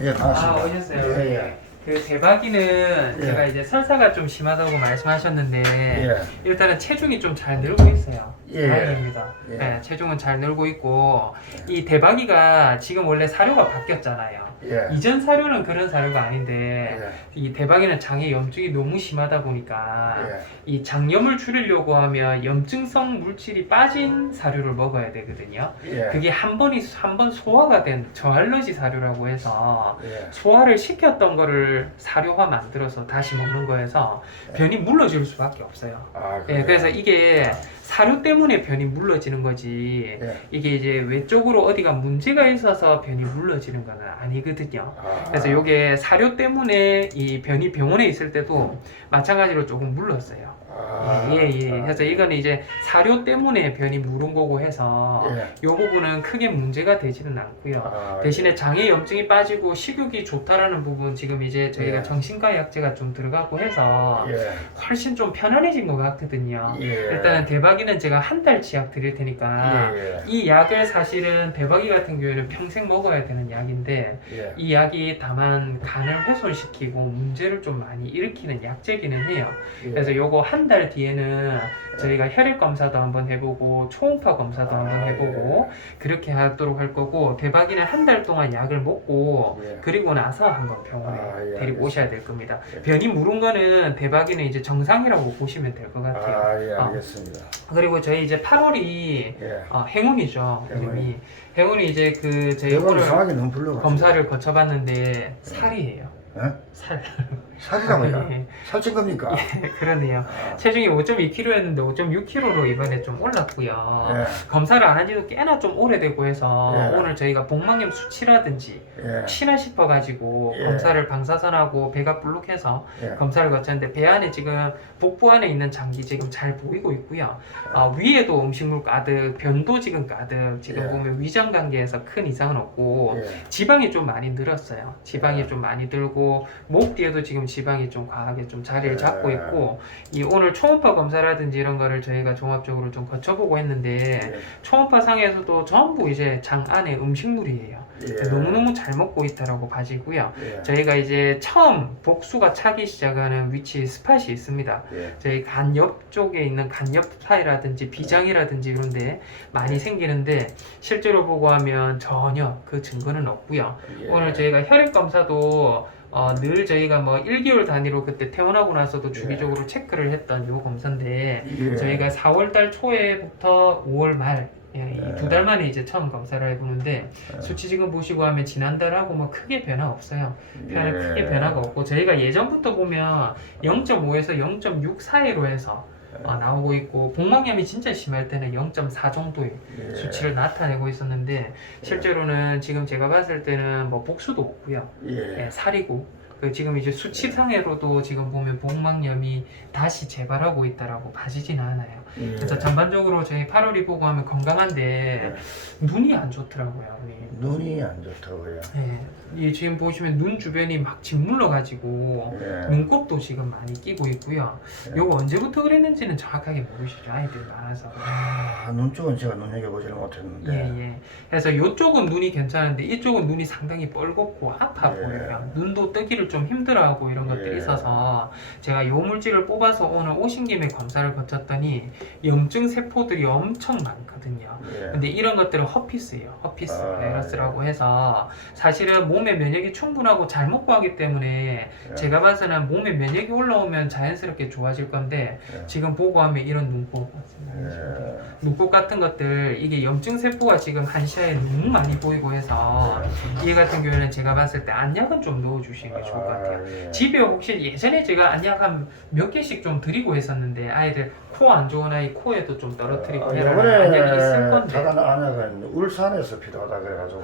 예, 반갑습니다. 오셨어요. 예, 예. 그 대박이는 예. 제가 이제 설사가 좀 심하다고 말씀하셨는데 예. 일단은 체중이 좀 잘 늘고 있어요. 예. 다행입니다. 예. 네, 체중은 잘 늘고 있고 이 대박이가 지금 원래 사료가 바뀌었잖아요. 예. 이전 사료는 그런 사료가 아닌데 예. 이 대박이는 장에 염증이 너무 심하다 보니까 예. 이 장염을 줄이려고 하면 염증성 물질이 빠진 사료를 먹어야 되거든요. 예. 그게 한 번 소화가 된 저알러지 사료라고 해서 예. 소화를 시켰던 거를 사료화 만들어서 다시 먹는 거여서 변이 물러질 수밖에 없어요. 아, 예, 그래요? 그래서 이게 사료 때문에 변이 물러지는 거지 예. 이게 이제 외적으로 어디가 문제가 있어서 변이 물러지는 건 아니거든요. 아. 그래서 이게 사료 때문에 이 변이 병원에 있을 때도 마찬가지로 조금 물렀어요. 아. 예. 아. 그래서 이거는 이제 사료 때문에 변이 물은 거고 해서 예. 이 부분은 크게 문제가 되지는 않고요. 아, 대신에 장에 염증이 빠지고 식욕이 좋다라는 부분 지금 이제 저희가 예. 정신과 약제가 좀 들어가고 해서 예. 훨씬 좀 편안해진 것 같거든요. 예. 일단은 대박이는 제가 한 달치 약 드릴 테니까 예. 이 약을 사실은 대박이 같은 경우에는 평생 먹어야 되는 약인데 예. 이 약이 다만 간을 훼손시키고 문제를 좀 많이 일으키는 약제기는 해요. 예. 그래서 요거 한 달 뒤에는 저희가 혈액 검사도 한번 해보고 초음파 검사도 한번 해보고 그렇게 하도록 할 거고 대박이는 한 달 동안 약을 먹고 예. 그리고 나서 한번 병원에 예, 데리고 오셔야 될 겁니다. 예. 변이 물은 거는 대박이는 이제 정상이라고 보시면 될 것 같아요. 아, 예, 알겠습니다. 그리고 저희 이제 8월이 예. 행운이죠. 행운이. 행운이 이제 그 저희 대박이 오늘 상하게 너무 불러가지고. 검사를 거쳐봤는데 살이에요. 예? 살. 살이라고요? 예. 살찐 겁니까? 그러네요. 아. 체중이 5.2kg였는데 5.6kg로 이번에 좀 올랐고요. 예. 검사를 안 한 지도 꽤나 좀 오래되고 해서 예. 오늘 저희가 복막염 수치라든지 예. 혹시나 싶어가지고 예. 검사를 방사선하고 배가 불룩해서 예. 검사를 거쳤는데 배 안에 지금 복부 안에 있는 장기 지금 잘 보이고 있고요. 위에도 음식물 가득, 변도 지금 가득 지금 예. 보면 위장 관계에서 큰 이상은 없고 예. 지방이 좀 많이 늘었어요. 지방이 예. 좀 많이 들고 목 뒤에도 지금 지방이 좀 과하게 좀 자리를 잡고 예. 있고 이 오늘 초음파 검사라든지 이런 거를 저희가 종합적으로 좀 거쳐보고 했는데 예. 초음파 상에서도 전부 이제 장 안에 음식물이에요. 예. 너무너무 잘 먹고 있다라고 봐지고요. 예. 저희가 이제 처음 복수가 차기 시작하는 위치 스팟이 있습니다. 예. 저희 간 옆쪽에 있는 간옆사이라든지 비장이라든지 이런데 많이 생기는데 실제로 보고 하면 전혀 그 증거는 없고요. 예. 오늘 저희가 혈액 검사도 늘 저희가 뭐 1개월 단위로 그때 퇴원하고 나서도 주기적으로 체크를 했던 요 검사인데 예. 저희가 4월달 초에부터 5월 말 이 두 달 만에 이제 처음 검사를 해보는데 수치 지금 보시고 하면 지난달하고 뭐 크게 변화 없어요. 크게 변화가 없고 저희가 예전부터 보면 0.5에서 0.6 사이로 해서 나오고 있고 복막염이 진짜 심할 때는 0.4 정도의 예. 수치를 나타내고 있었는데 실제로는 지금 제가 봤을 때는 뭐 복수도 없고요. 예. 살이고 그 지금 이제 수치상으로도 지금 보면 복막염이 다시 재발하고 있다라고 봐지진 않아요. 예. 그래서 전반적으로 저희 8월이 보고 하면 건강한데 눈이 안 좋더라고요. 눈이 안 좋다고요. 예, 이 지금 보시면 눈 주변이 막 짓물러 가지고 예. 눈곱도 지금 많이 끼고 있고요. 예. 요거 언제부터 그랬는지는 정확하게 모르시죠. 아이들이 많아서. 눈 쪽은 제가 눈여겨보지를 못했는데. 예. 그래서 요쪽은 눈이 괜찮은데 이쪽은 눈이 상당히 뻘겋고 아파 예. 보여요. 눈도 뜨기를 좀 힘들어하고 이런 것들이 예. 있어서 제가 요 물질을 뽑아서 오늘 오신 김에 검사를 거쳤더니 염증 세포들이 엄청 많거든요. 예. 근데 이런 것들은 허피스예요. 허피스 아, 바이러스라고 해서 사실은 몸의 면역이 충분하고 잘 먹고 하기 때문에 예. 제가 봐서는 몸의 면역이 올라오면 자연스럽게 좋아질 건데 예. 지금 보고 하면 이런 눈곱 예. 눈곱 같은 것들 이게 염증 세포가 지금 한 시야에 너무 많이 보이고 해서 이 같은 경우에는 제가 봤을 때 안약은 좀 넣어주시는 게 좋을 것 같아요. 예. 집에 혹시 예전에 제가 안약 한 몇 개씩 좀 드리고 했었는데 아이들 코 안 좋은 아이 코에도 좀 떨어뜨리고 해라 안약이 있을 건데 작은 아내가 울산에서 필요하다 그래가지고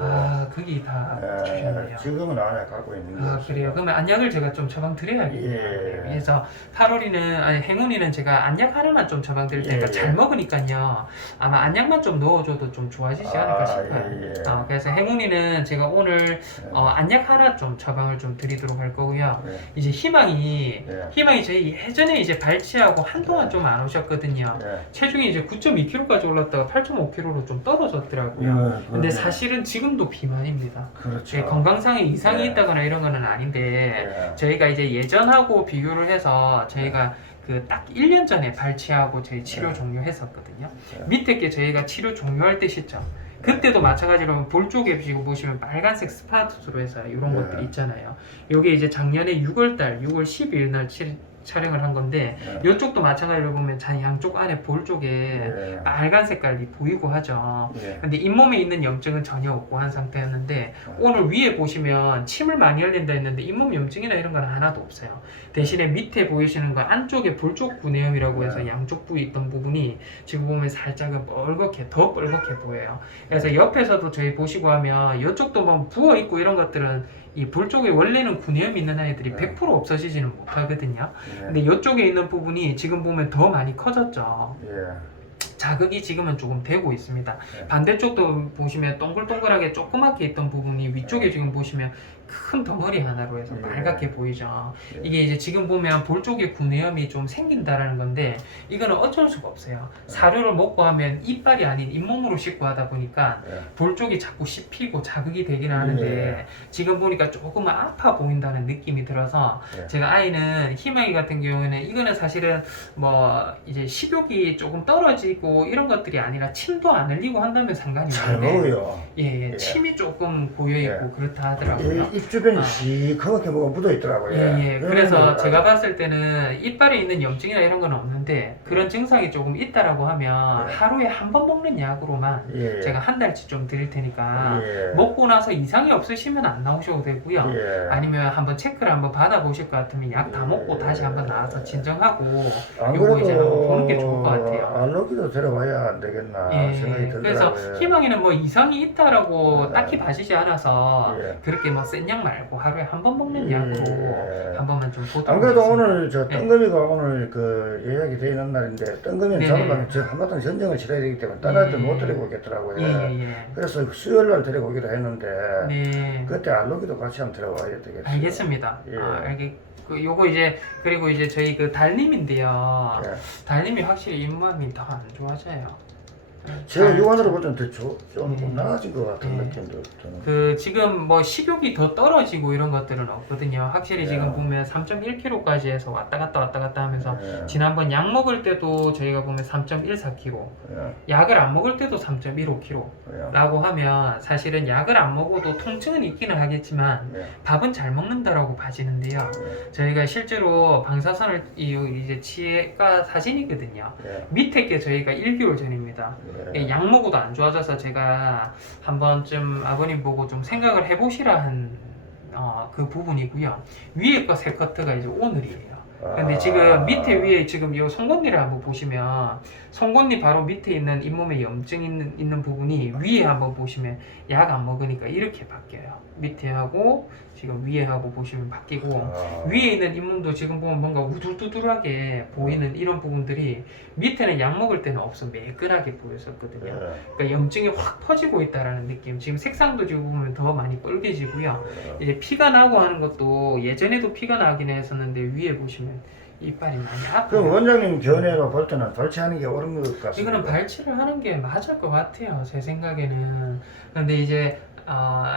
거기 다 주셨네요. 지금은 아내 갖고 있는 게 없어요. 그래요. 그러면 안약을 제가 좀 처방 드려야겠네요. 예. 그래서 8월이는 행운이는 제가 안약 하나만 좀 처방 드릴 테니까 예. 잘 먹으니까요. 아마 안약만 좀 넣어줘도 좀 좋아지지 않을까 싶어요. 예. 그래서 행운이는 제가 오늘 안약 하나 좀 처방을 좀 드리도록 갈 거고요. 예. 이제 희망이 예. 저희 예전에 이제 발치하고 한동안 좀 안 오셨거든요. 예. 체중이 이제 9.2kg까지 올랐다가 8.5kg로 좀 떨어졌더라고요. 예, 근데 그러네. 사실은 지금도 비만입니다. 그렇죠. 예, 건강상에 이상이 예. 있다거나 이런 거는 아닌데 예. 저희가 이제 예전하고 비교를 해서 저희가 그 딱 1년 전에 발치하고 저희 치료 예. 종료했었거든요. 예. 밑에 게 저희가 치료 종료할 때 시점. 그때도 마찬가지로 볼 쪽에 지금 보시면 빨간색 스파트로 해서 이런 예. 것들 있잖아요. 요게 이제 작년에 6월달 6월 12일 날 촬영을 한 건데 예. 이쪽도 마찬가지로 보면 양쪽 안에 볼 쪽에 예. 빨간 색깔이 보이고 하죠. 예. 근데 잇몸에 있는 염증은 전혀 없고 한 상태였는데 오늘 위에 보시면 침을 많이 흘린다 했는데 잇몸 염증이나 이런 건 하나도 없어요. 대신에 밑에 보이시는 거 안쪽에 볼 쪽 구내염이라고 해서 양쪽 부위 있던 부분이 지금 보면 살짝 더 뻘겋게 보여요. 그래서 옆에서도 저희 보시고 하면 이쪽도 뭐 부어 있고 이런 것들은 이 볼 쪽에 원래는 구내염 있는 아이들이 100% 없어지지는 못하거든요. 예. 근데 이쪽에 있는 부분이 지금 보면 더 많이 커졌죠. 예. 자극이 지금은 조금 되고 있습니다. 네. 반대쪽도 보시면 동글동글하게 조그맣게 있던 부분이 위쪽에 지금 보시면 큰 덩어리 하나로 해서 예. 빨갛게 보이죠. 예. 이게 이제 지금 보면 볼 쪽에 구내염이 좀 생긴다라는 건데 이거는 어쩔 수가 없어요. 사료를 먹고 하면 이빨이 아닌 잇몸으로 씹고 하다 보니까 예. 볼 쪽이 자꾸 씹히고 자극이 되긴 하는데 예. 지금 보니까 조금 아파 보인다는 느낌이 들어서 예. 제가 아이는 희망이 같은 경우에는 이거는 사실은 뭐 이제 식욕이 조금 떨어지고 이런 것들이 아니라 침도 안 흘리고 한다면 상관이 잘 없는데 먹어요. 예, 예. 침이 조금 고여 있고 그렇다 하더라고요. 입 주변이 아. 시커멓게 뭐가 묻어 있더라고요. 예. 그래서 그러니까 제가 봤을 때는 이빨에 있는 염증이나 이런 건 없는데 그런 증상이 조금 있다라고 하면 예. 하루에 한 번 먹는 약으로만 예. 제가 한 달치 좀 드릴 테니까 예. 먹고 나서 이상이 없으시면 안 나오셔도 되고요. 예. 아니면 한번 체크를 한번 받아보실 것 같으면 약 다 먹고 예. 다시 한번 나와서 진정하고 안 요거 이제 한번 그래도 보는 게 좋을 것 같아요. 알러기도 데려와야 안 되겠나 생각이 예, 그래서 들더라고요. 희망이는 뭐 이상이 있다라고 예. 딱히 봐지지 않아서 예. 그렇게 뭐 센 약 말고 하루에 한 번 먹는 예. 약으로 한 번만 좀 보도록 안 그래도 하겠습니다. 오늘 저 예. 뜬금이가 오늘 그 예약이 되어 있는 날인데 뜬금이는 네네. 잡으려면 저 한바탕 전쟁을 치러야 되기 때문에 다른 애들 예. 못 데리고 오겠더라고요. 예. 그래서 수요일 날 데리고 오기로 했는데 네. 그때 알러기도 같이 한번 데려와야 되겠어요. 알겠습니다. 예. 요거 이제 그리고 이제 저희 그 달님인데요. 예. 달님이 확실히 잇몸이 더 안 좋아져요. 제가 육안으로 보면 좀 예. 나아진 것 같은 예. 느낌도 저는. 그 지금 뭐 식욕이 더 떨어지고 이런 것들은 없거든요. 확실히 예. 지금 보면 3.1kg까지 해서 왔다 갔다 하면서 예. 지난번 약 먹을 때도 저희가 보면 3.14kg, 예. 약을 안 먹을 때도 3.15kg 예. 라고 하면 사실은 약을 안 먹어도 통증은 있기는 하겠지만 예. 밥은 잘 먹는다라고 봐지는데요. 저희가 실제로 방사선을 이제 치과 사진이거든요. 예. 밑에 게 저희가 1개월 전입니다. 예. 약 먹어도 안 좋아져서 제가 한 번쯤 아버님 보고 좀 생각을 해보시라 한 그 부분이고요. 위에 거 세 커트가 이제 오늘이에요. 근데 지금 밑에 위에 지금 이 송곳니를 한번 보시면 송곳니 바로 밑에 있는 잇몸에 염증 있는 부분이 위에 한번 보시면 약 안 먹으니까 이렇게 바뀌어요. 밑에 하고 지금 위에 하고 보시면 바뀌고 위에 있는 잇몸도 지금 보면 뭔가 우둘두둘하게 보이는 이런 부분들이 밑에는 약 먹을 때는 없어 매끈하게 보였었거든요. 그러니까 염증이 확 퍼지고 있다라는 느낌. 지금 색상도 지금 보면 더 많이 뻘개지고요. 이제 피가 나고 하는 것도 예전에도 피가 나긴 했었는데 위에 보시면 이빨이 많이 아파요. 그럼 원장님 견해로 볼 때는 발치하는 게 옳은 것 같습니다. 이거는 발치를 하는 게 맞을 것 같아요. 제 생각에는. 근데 이제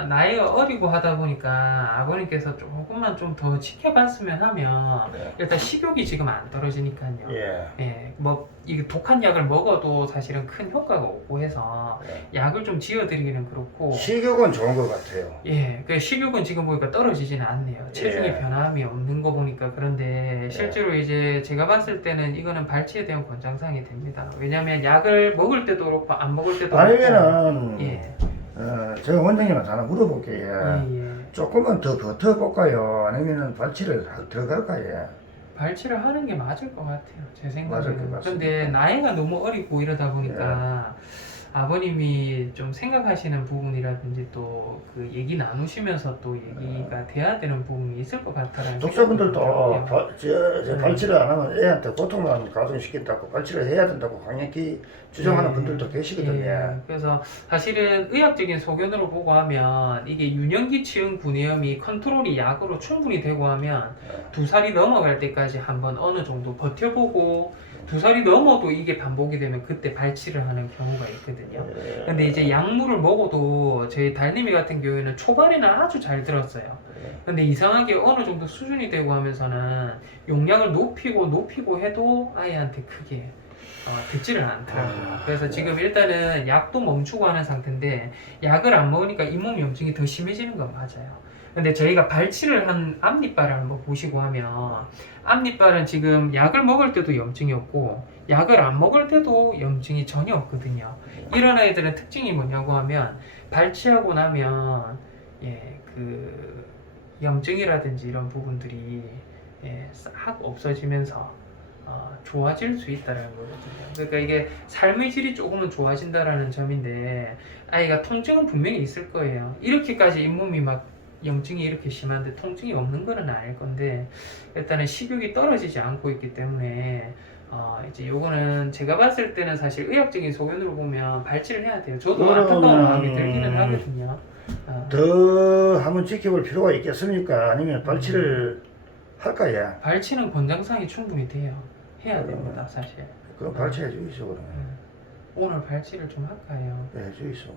나이가 어리고 하다 보니까 아버님께서 조금만 좀 더 지켜봤으면 하면 네. 일단 식욕이 지금 안 떨어지니까요. 예. 예, 뭐 이게 독한 약을 먹어도 사실은 큰 효과가 없고 해서 예. 약을 좀 지어드리기는 그렇고 식욕은 좋은 것 같아요. 예, 그 식욕은 지금 보니까 떨어지지는 않네요. 체중에 예. 변함이 없는 거 보니까. 그런데 실제로 이제 제가 봤을 때는 이거는 발치에 대한 권장사항이 됩니다. 왜냐하면 약을 먹을 때도 그렇고 안 먹을 때도 아니면은 예. 제가 원장님한테 하나 물어볼게요. 예. 조금만 더 버텨볼까요? 아니면은 발치를 더 갈까요? 발치를 하는 게 맞을 것 같아요. 제 맞을 것 생각에는. 같습니다. 근데 나이가 너무 어리고 이러다 보니까 아버님이 좀 생각하시는 부분이라든지 또 그 얘기 나누시면서 또 얘기가 돼야 되는 부분이 있을 것 같다라는 독자분들도 생각이 들더라고요. 발치를 안 하면 애한테 고통만 가중시킨다고 발치를 해야 된다고 강력히 주장하는 네. 분들도 계시거든요. 예, 그래서 사실은 의학적인 소견으로 보고 하면 이게 유년기 치은 구내염이 컨트롤이 약으로 충분히 되고 하면 2살이 넘어갈 때까지 한번 어느 정도 버텨보고 2살이 넘어도 이게 반복이 되면 그때 발치를 하는 경우가 있거든요. 근데 이제 약물을 먹어도 저희 달님이 같은 경우에는 초반에는 아주 잘 들었어요. 근데 이상하게 어느 정도 수준이 되고 하면서는 용량을 높이고 해도 아이한테 크게 듣지를 않더라고요. 그래서 지금 일단은 약도 멈추고 하는 상태인데 약을 안 먹으니까 잇몸 염증이 더 심해지는 건 맞아요. 근데 저희가 발치를 한 앞니빨을 한번 보시고 하면 앞니빨은 지금 약을 먹을 때도 염증이 없고 약을 안 먹을 때도 염증이 전혀 없거든요. 이런 아이들은 특징이 뭐냐고 하면 발치하고 나면 그 염증이라든지 이런 부분들이 싹 없어지면서 좋아질 수 있다는 거거든요. 그러니까 이게 삶의 질이 조금은 좋아진다라는 점인데 아이가 통증은 분명히 있을 거예요. 이렇게까지 잇몸이 막 염증이 이렇게 심한데 통증이 없는 거는 아닐 건데 일단은 식욕이 떨어지지 않고 있기 때문에 이제 요거는 제가 봤을 때는 사실 의학적인 소견으로 보면 발치를 해야 돼요. 저도 안타까운 마음이 들기는 하거든요. 더 한번 지켜볼 필요가 있겠습니까? 아니면 발치를 할까요? 발치는 권장상이 충분히 돼요. 해야 됩니다, 사실. 그럼 발치해 주이소 그러면. 오늘 발치를 좀 할까요? 네, 주이소.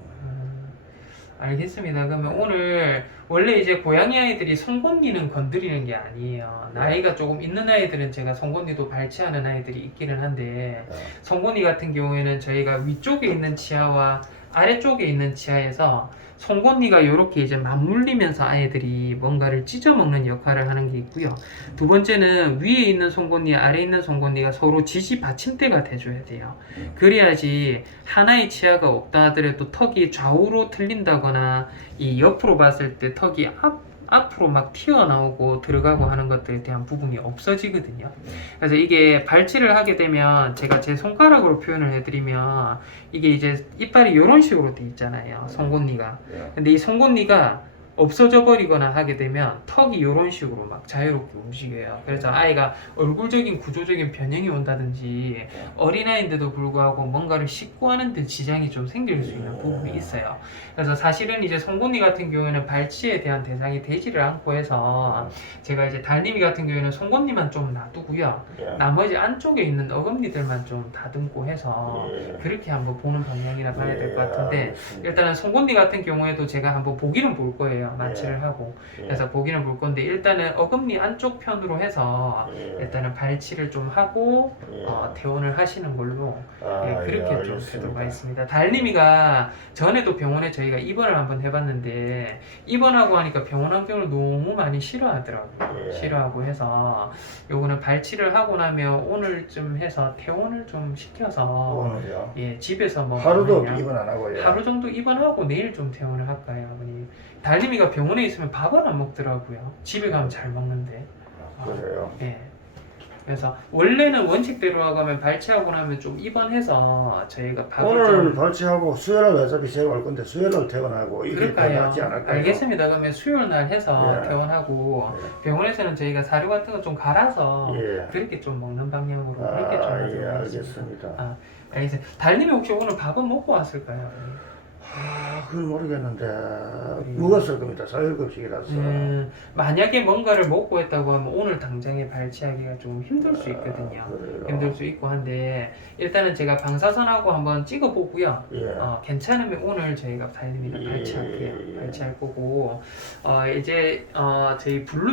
알겠습니다. 그러면 오늘 원래 이제 고양이 아이들이 송곳니는 건드리는 게 아니에요. 나이가 조금 있는 아이들은 제가 송곳니도 발치하는 아이들이 있기는 한데 송곳니 같은 경우에는 저희가 위쪽에 있는 치아와 아래쪽에 있는 치아에서 송곳니가 이렇게 이제 맞물리면서 아이들이 뭔가를 찢어먹는 역할을 하는 게 있고요. 두 번째는 위에 있는 송곳니, 아래에 있는 송곳니가 서로 지지 받침대가 돼줘야 돼요. 그래야지 하나의 치아가 없다 하더라도 턱이 좌우로 틀린다거나 이 옆으로 봤을 때 턱이 앞으로 막 튀어나오고 들어가고 하는 것들에 대한 부분이 없어지거든요. 그래서 이게 발치를 하게 되면 제가 제 손가락으로 표현을 해드리면 이게 이제 이빨이 이런 식으로 돼 있잖아요. 송곳니가. 근데 이 송곳니가 없어져 버리거나 하게 되면 턱이 이런 식으로 막 자유롭게 움직여요. 그래서 아이가 얼굴적인 구조적인 변형이 온다든지 어린아이인데도 불구하고 뭔가를 씻고 하는데 지장이 좀 생길 수 있는 부분이 있어요. 그래서 사실은 이제 송곳니 같은 경우에는 발치에 대한 대상이 되지를 않고 해서 제가 이제 달님이 같은 경우에는 송곳니만 좀 놔두고요. 나머지 안쪽에 있는 어금니들만 좀 다듬고 해서 그렇게 한번 보는 방향이라 봐야 될 것 같은데 일단은 송곳니 같은 경우에도 제가 한번 보기는 볼 거예요. 마취를 하고 그래서 보기는 볼 건데 일단은 어금니 안쪽 편으로 해서 일단은 발치를 좀 하고 퇴원을 하시는 걸로 그렇게 좀 되도록 하겠습니다. 달님이가 전에도 병원에 저희가 입원을 한번 해봤는데 입원하고 하니까 병원 환경을 너무 많이 싫어하더라고요. 싫어하고 해서 요거는 발치를 하고 나면 오늘쯤 해서 퇴원을 좀 시켜서 집에서 뭐 하루도 입원 안 하고요. 하루 정도 입원하고 내일 좀 퇴원을 할까요, 아버님? 달님이가 병원에 있으면 밥을 안 먹더라고요. 집에 가면 잘 먹는데. 그래요? 예. 그래서 원래는 원칙대로 하고 하면 발치하고 나면 좀 입원해서 저희가 밥을 오늘 발치하고 수요일 어차피 제가 올 건데 수요일 퇴원하고 이게 더 낫지 않을까요? 알겠습니다. 그러면 수요일 날 해서 퇴원하고 병원에서는 저희가 사료 같은 거 좀 갈아서 그렇게 좀 먹는 방향으로 그렇게 좀 하도록 알겠습니다. 알겠습니다. 달님이 혹시 오늘 밥은 먹고 왔을까요? 그건 모르겠는데 먹었을 겁니다. 사혈급식이라서. 만약에 뭔가를 먹고 했다고 하면 오늘 당장에 발치하기가 좀 힘들 수 있거든요. 힘들 수 있고 한데 일단은 제가 방사선하고 한번 찍어보고요. 괜찮으면 오늘 저희가 달님이랑 발치할게요. 발치할 거고 이제 저희 블루